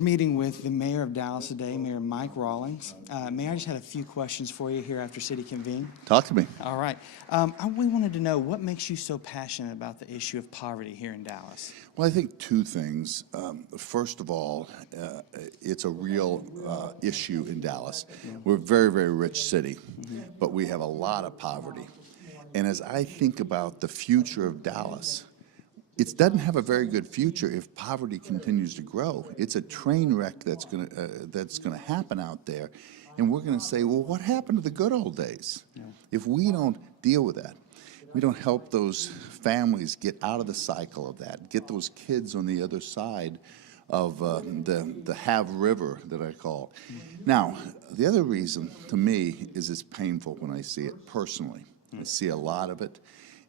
Meeting with the mayor of Dallas today, Mayor Mike Rawlings. Mayor, I just had a few questions for you here after City Convene. Talk to me. All right. We wanted to know what makes you so passionate about the issue of poverty here in Dallas? Well, I think two things. First of all, it's a real issue in Dallas. We're a very, very rich city, but we have a lot of poverty. And as I think about the future of Dallas, it doesn't have a very good future if poverty continues to grow. It's a train wreck that's gonna happen out there, and we're gonna say, well, what happened to the good old days? If we don't deal with that, we don't help those families get out of the cycle of that, get those kids on the other side of the Have River that I call it. Now, the other reason to me is it's painful when I see it personally. I see a lot of it.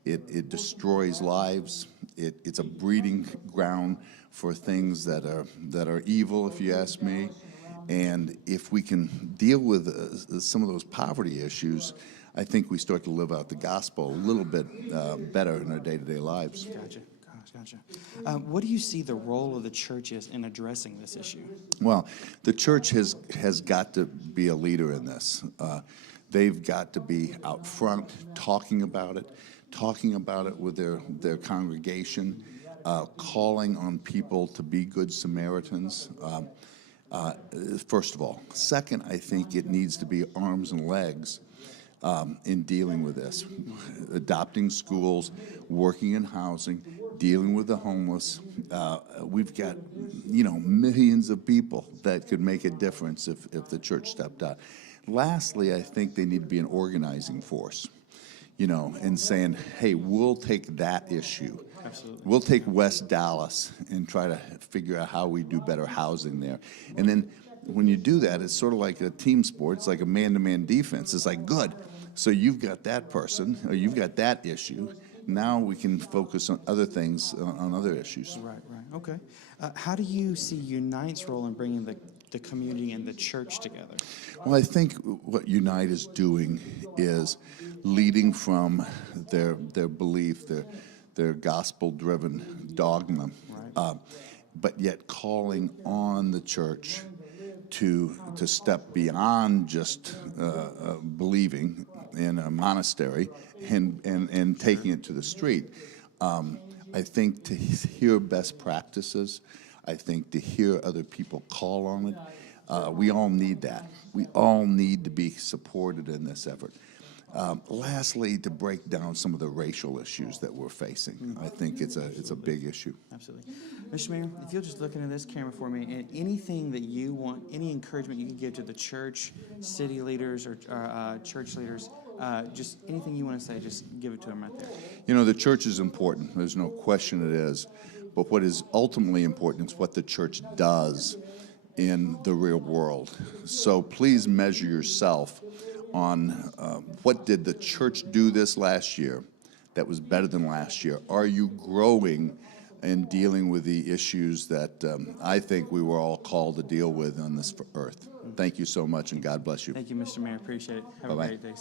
It destroys lives. It's a breeding ground for things that are evil, if you ask me. And if we can deal with some of those poverty issues, I think we start to live out the gospel a little bit better in our day-to-day lives. Gotcha. Gotcha. What do you see the role of the church is in addressing this issue? Well, the church has got to be a leader in this. They've got to be out front talking about it with their congregation, calling on people to be good Samaritans, first of all. Second, I think it needs to be arms and legs in dealing with this. Adopting schools, working in housing, dealing with the homeless. We've got, millions of people that could make a difference if the church stepped out. Lastly, I think they need to be an organizing force. And saying, hey, we'll take that issue. Absolutely. We'll take West Dallas and try to figure out how we do better housing there. And then when you do that, it's sort of like a team sport. It's like a man-to-man defense. It's like, good. So you've got that person, or you've got that issue. Now we can focus on other things, on other issues. Right. Okay. How do you see Unite's role in bringing the community and the church together? Well, I think what Unite is doing is leading from their belief, their gospel-driven dogma, Right. but yet calling on the church to step beyond just believing in a monastery and taking it to the street. I think to hear best practices, I think to hear other people call on it, we all need that. We all need to be supported in this effort. Lastly, to break down some of the racial issues that we're facing. I think it's a big issue. Absolutely. Mr. Mayor, if you'll just look into this camera for me, and anything that you want, any encouragement you can give to the church, city leaders, or church leaders, just anything you want to say, just give it to them right there. The church is important. There's no question it is. But what is ultimately important is what the church does in the real world. So please measure yourself on what did the church do this last year that was better than last year? Are you growing and dealing with the issues that I think we were all called to deal with on this earth? Thank you so much, and God bless you. Thank you, Mr. Mayor. Appreciate it. Have a great day.